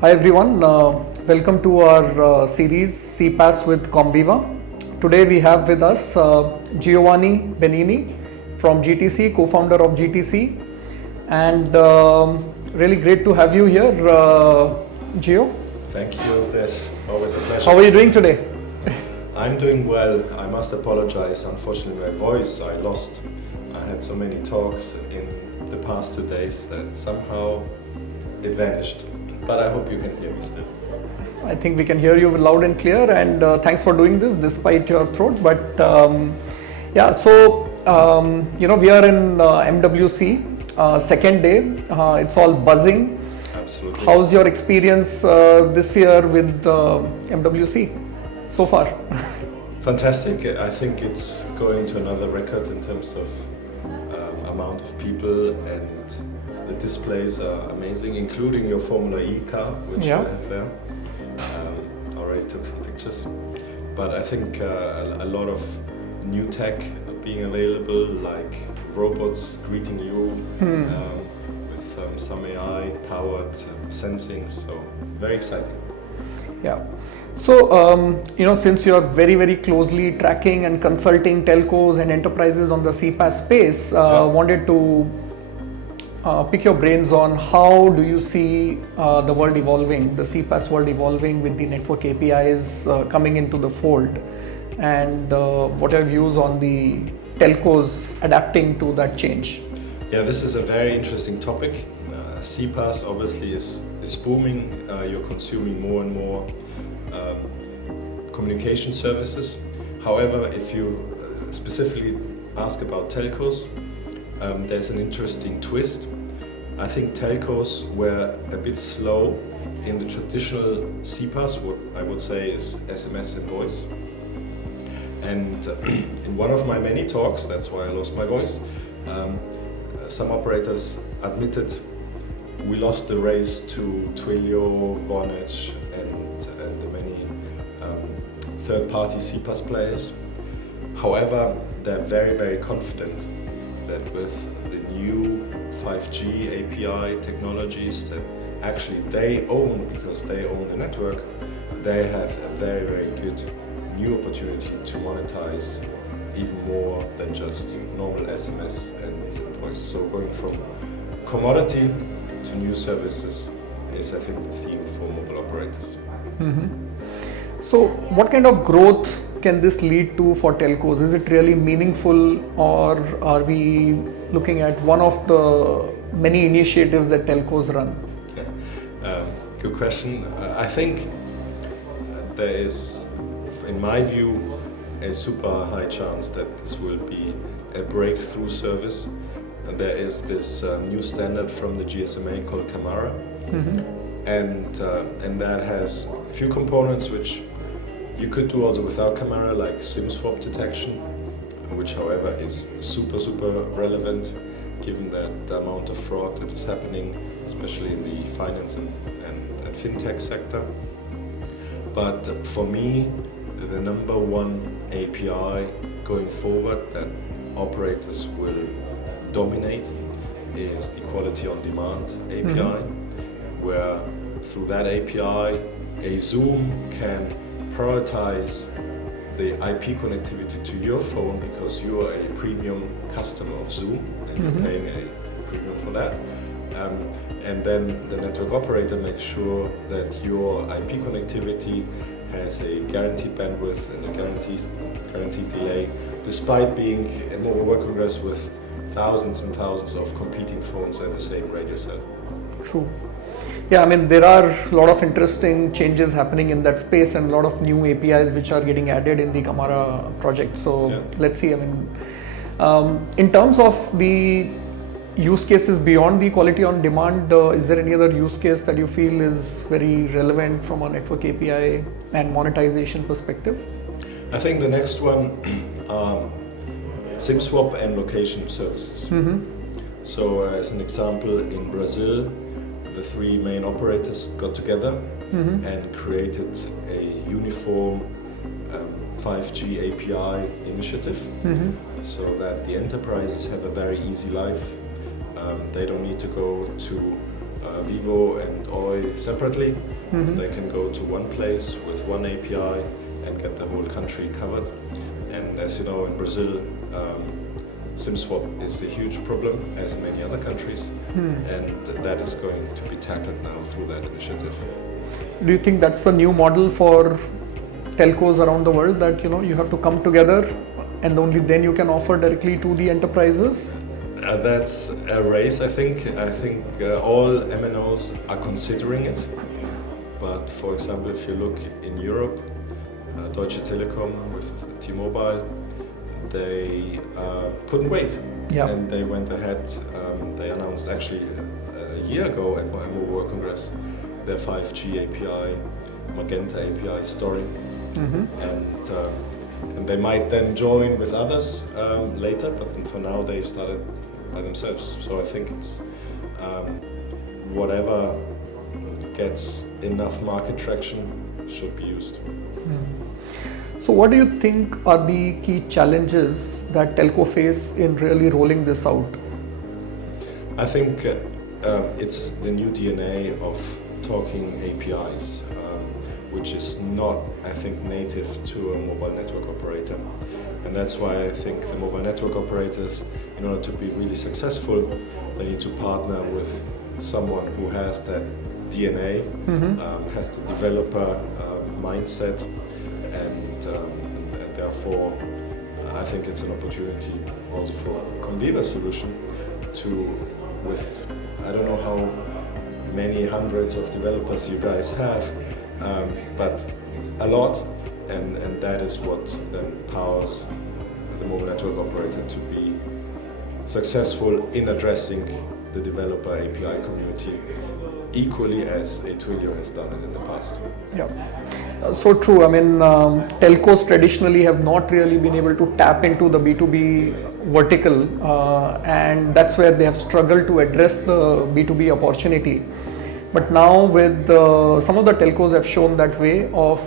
Hi everyone, welcome to our series CPaaS with Comviva. Today we have with us Giovanni Benini from GTC, co-founder of GTC, and really great to have you here, Gio. Thank you, Desh. Always a pleasure. How are you doing today? I'm doing well. I must apologize. Unfortunately, my voice I lost. I had so many talks in the past 2 days that somehow it vanished. But I hope you can hear me still. I think we can hear you loud and clear, and thanks for doing this despite your throat. But we are in MWC, second day. It's all buzzing. Absolutely. How's your experience this year with MWC so far? Fantastic. I think it's going to another record in terms of amount of people, and the displays are amazing, including your Formula E car, which you have there. Already took some pictures. But I think a lot of new tech being available, like robots greeting you with some AI-powered sensing. So very exciting. Yeah. So, since you are very, very closely tracking and consulting telcos and enterprises on the CPaaS space, wanted to pick your brains on how do you see the world evolving, the CPaaS world evolving with the network APIs coming into the fold, and what are your views on the telcos adapting to that change? Yeah, this is a very interesting topic. CPaaS obviously is booming. You're consuming more and more communication services. However, if you specifically ask about telcos, there's an interesting twist. I think telcos were a bit slow in the traditional CPaaS, what I would say is SMS and voice. And in one of my many talks, that's why I lost my voice, some operators admitted we lost the race to Twilio, Vonage, and the many third-party CPaaS players. However, they're very, very confident that with the new 5G API technologies that actually they own, because they own the network, they have a very, very good new opportunity to monetize even more than just normal SMS and voice. So going from commodity to new services is, I think, the theme for mobile operators. Mm-hmm. So what kind of growth can this lead to for telcos? Is it really meaningful, or are we looking at one of the many initiatives that telcos run? Good question. I think there is, in my view, a super high chance that this will be a breakthrough service. And there is this new standard from the GSMA called Camara, and that has a few components which you could do also without Camara, like SIM swap detection, which however is super relevant given that the amount of fraud that is happening, especially in the finance and fintech sector. But for me, the number one API going forward that operators will dominate is the quality on demand API, where through that API, a Zoom can prioritize the IP connectivity to your phone because you are a premium customer of Zoom and you're paying a premium for that. And then the network operator makes sure that your IP connectivity has a guaranteed bandwidth and a guaranteed delay, despite being in mobile world congress with thousands and thousands of competing phones and the same radio cell. True. Yeah, I mean, there are a lot of interesting changes happening in that space and a lot of new APIs which are getting added in the Camara project. So let's see. I mean, in terms of the use cases beyond the quality on demand, is there any other use case that you feel is very relevant from a network API and monetization perspective? I think the next one, SIM swap and location services. So as an example, in Brazil, the three main operators got together and created a uniform 5G API initiative so that the enterprises have a very easy life. They don't need to go to Vivo and Oi separately. They can go to one place with one API and get the whole country covered. And as you know, in Brazil, SIM swap is a huge problem, as in many other countries, and that is going to be tackled now through that initiative. Do you think that's the new model for telcos around the world, that you have to come together and only then you can offer directly to the enterprises? That's a race, I think. I think all MNOs are considering it. But for example, if you look in Europe, Deutsche Telekom with T-Mobile, they couldn't wait. Yeah. And they went ahead. They announced actually a year ago at my Mobile World Congress their 5G API, Magenta API story. And they might then join with others later, but for now they started by themselves. So I think it's whatever gets enough market traction should be used. So what do you think are the key challenges that telco face in really rolling this out? I think it's the new DNA of talking APIs, which is not, I think, native to a mobile network operator. And that's why I think the mobile network operators, in order to be really successful, they need to partner with someone who has that DNA, has the developer mindset, and therefore I think it's an opportunity also for Comviva solution to, with I don't know how many hundreds of developers you guys have, but a lot, and that is what then powers the mobile network operator to be successful in addressing the developer API community equally as Twilio has done it in the past. Yeah, so true. I mean, telcos traditionally have not really been able to tap into the B2B vertical, and that's where they have struggled to address the B2B opportunity. But now with some of the telcos have shown that way of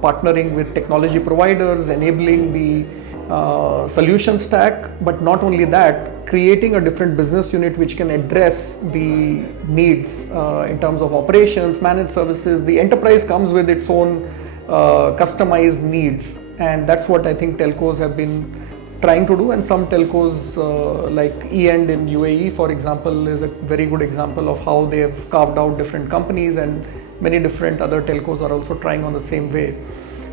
partnering with technology providers, enabling the solution stack, but not only that, creating a different business unit which can address the needs in terms of operations, managed services. The enterprise comes with its own customized needs, and that's what I think telcos have been trying to do. And some telcos like E-End in UAE, for example, is a very good example of how they have carved out different companies, and many different other telcos are also trying on the same way.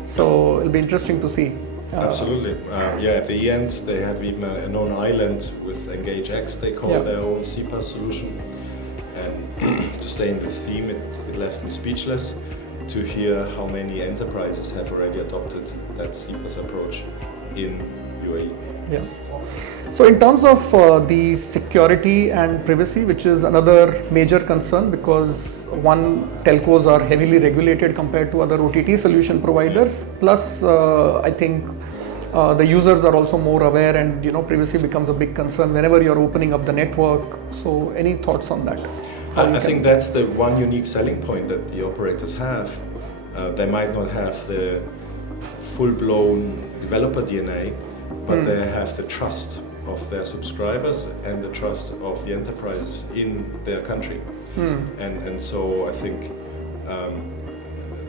So it'll be interesting to see. Absolutely. Yeah, at the end they have even a known island with EngageX, they call their own CPaaS solution. And to stay in the theme, it left me speechless to hear how many enterprises have already adopted that CPaaS approach in UAE. Yeah. So in terms of the security and privacy, which is another major concern, because one, telcos are heavily regulated compared to other OTT solution providers, plus I think the users are also more aware, and privacy becomes a big concern whenever you're opening up the network. So any thoughts on that? I think that's the one unique selling point that the operators have. They might not have the full-blown developer DNA, but they have the trust of their subscribers and the trust of the enterprises in their country. And so I think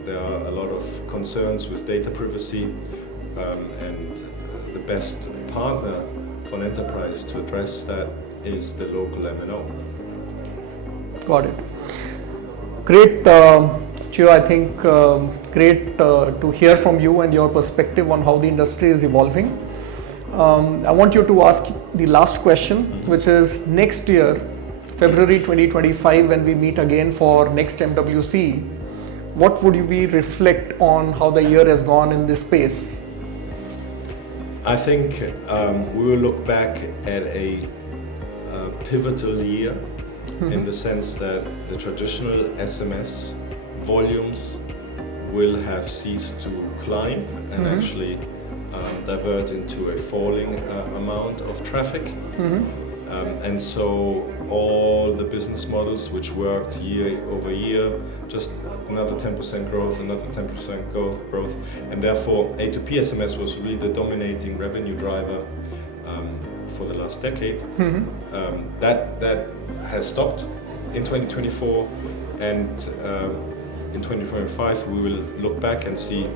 there are a lot of concerns with data privacy, and the best partner for an enterprise to address that is the local MNO. Got it. Great, Chio. I think great to hear from you and your perspective on how the industry is evolving. I want you to ask the last question, which is next year, February 2025, when we meet again for next MWC, what would we reflect on how the year has gone in this space? I think we will look back at a pivotal year in the sense that the traditional SMS volumes will have ceased to climb and actually divert into a falling amount of traffic. And so all the business models which worked year over year, just another 10% growth, another 10% growth, and therefore A2P SMS was really the dominating revenue driver for the last decade. That has stopped, in 2024, and in 2025 we will look back and see,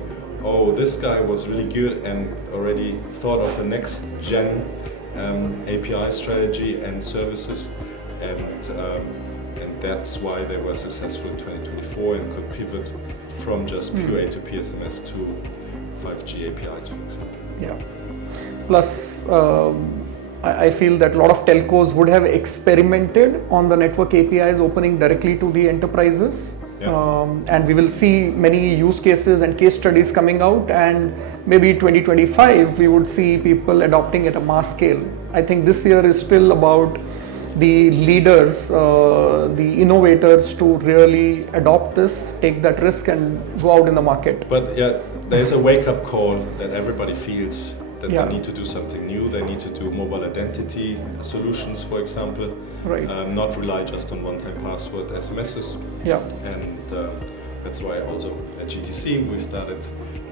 oh, this guy was really good and already thought of the next gen API strategy and services, and that's why they were successful in 2024 and could pivot from just pure A2P SMS to 5G APIs, for example. Yeah. Plus, I feel that a lot of telcos would have experimented on the network APIs opening directly to the enterprises. Yeah. And we will see many use cases and case studies coming out, and maybe 2025 we would see people adopting at a mass scale. I think this year is still about the leaders, the innovators to really adopt this, take that risk and go out in the market. But yeah, there's a wake-up call that everybody feels that Yeah. they need to do something new. They need to do mobile identity solutions, for example. Right. Not rely just on one-time password SMSs. Yeah. And that's why also at GTC we started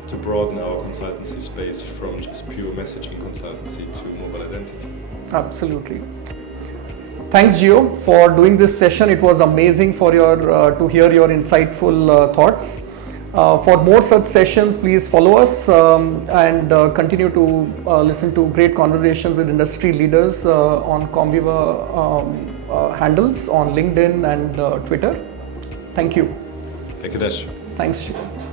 to broaden our consultancy space from just pure messaging consultancy to mobile identity. Absolutely. Thanks, Gio, for doing this session. It was amazing for your to hear your insightful thoughts. For more such sessions, please follow us and continue to listen to great conversations with industry leaders on Comviva handles on LinkedIn and Twitter. Thank you. Thank you, Desh. Thanks, Gio.